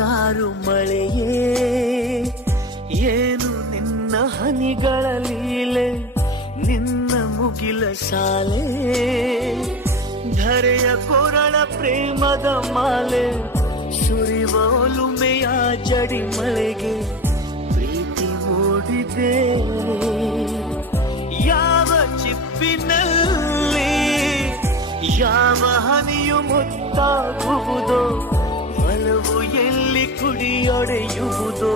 ಮುಂಗಾರು ಮಳೆಯೇ ಏನು ನಿನ್ನ ಹನಿಗಳ ಲೀಲೆ, ನಿನ್ನ ಮುಗಿಲ ಸಾಲೆ ಧರೆಯ ಕೊರಳ ಪ್ರೇಮದ ಮಾಲೆ, ಸುರಿವ ಒಲುಮೆಯ ಜಡಿ ಮಳೆಗೆ ಪ್ರೀತಿ ಮೂಡಿದೆ. ಯಾವ ಚಿಪ್ಪಿನಲ್ಲಿ ಯಾವ ಹನಿಯು ಮುತ್ತಾಗುವುದೋ, ಒಲವು ಎಲ್ಲಿ ಕುಡಿಯೊಡೆಯುವುದೋ.